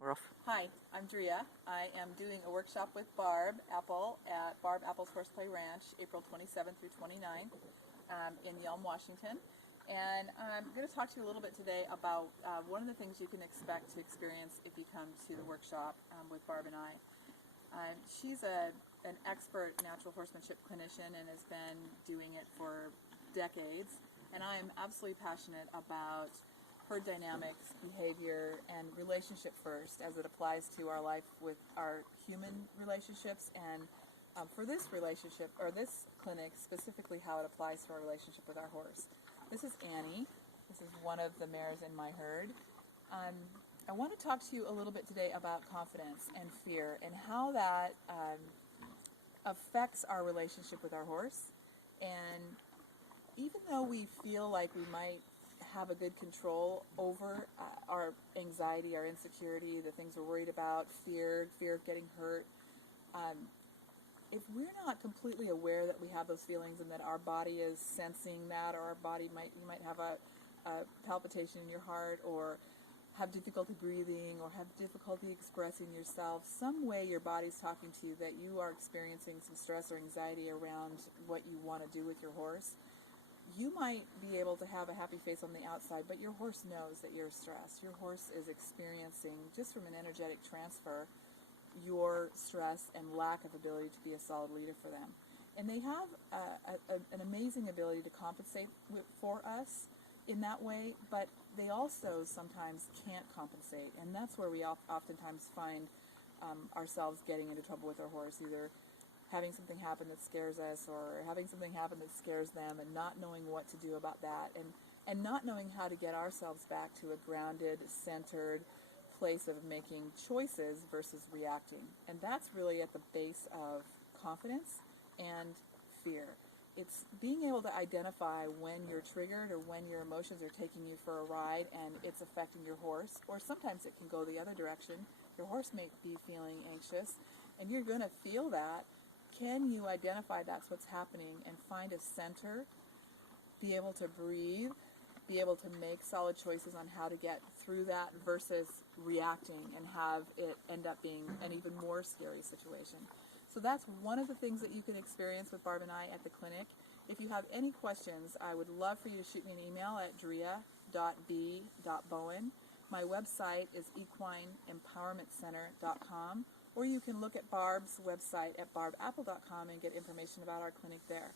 We're off. Hi, I'm Drea. I am doing a workshop with Barb Apple at Barb Apple's Horseplay Ranch, April 27th through 29th in Yelm, Washington. And I'm going to talk to you a little bit today about one of the things you can expect to experience if you come to the workshop with Barb and I. She's an expert natural horsemanship clinician and has been doing it for decades. And I am absolutely passionate about herd dynamics, behavior, and relationship first as it applies to our life with our human relationships, and for this relationship, or this clinic, specifically how it applies to our relationship with our horse. This is Annie. This is one of the mares in my herd. I want to talk to you a little bit today about confidence and fear and how that affects our relationship with our horse. And even though we feel like we might have a good control over our anxiety, our insecurity, the things we're worried about, fear of getting hurt, if we're not completely aware that we have those feelings and that our body is sensing that, or you might have a palpitation in your heart, or have difficulty breathing, or have difficulty expressing yourself, some way your body's talking to you that you are experiencing some stress or anxiety around what you want to do with your horse. You might be able to have a happy face on the outside, but your horse knows that you're stressed. Your horse is experiencing, just from an energetic transfer, your stress and lack of ability to be a solid leader for them. And they have an amazing ability to compensate for us in that way, but they also sometimes can't compensate. And that's where we oftentimes find ourselves getting into trouble with our horse, either having something happen that scares us, or having something happen that scares them, and not knowing what to do about that, and not knowing how to get ourselves back to a grounded, centered place of making choices versus reacting. And that's really at the base of confidence and fear. It's being able to identify when you're triggered, or when your emotions are taking you for a ride and it's affecting your horse, or sometimes it can go the other direction. Your horse may be feeling anxious and you're going to feel that. Can you identify that's what's happening and find a center, be able to breathe, be able to make solid choices on how to get through that versus reacting and have it end up being an even more scary situation? So that's one of the things that you can experience with Barb and I at the clinic. If you have any questions, I would love for you to shoot me an email at drea.b.bowen. My website is equineempowermentcenter.com, or you can look at Barb's website at barbapple.com and get information about our clinic there.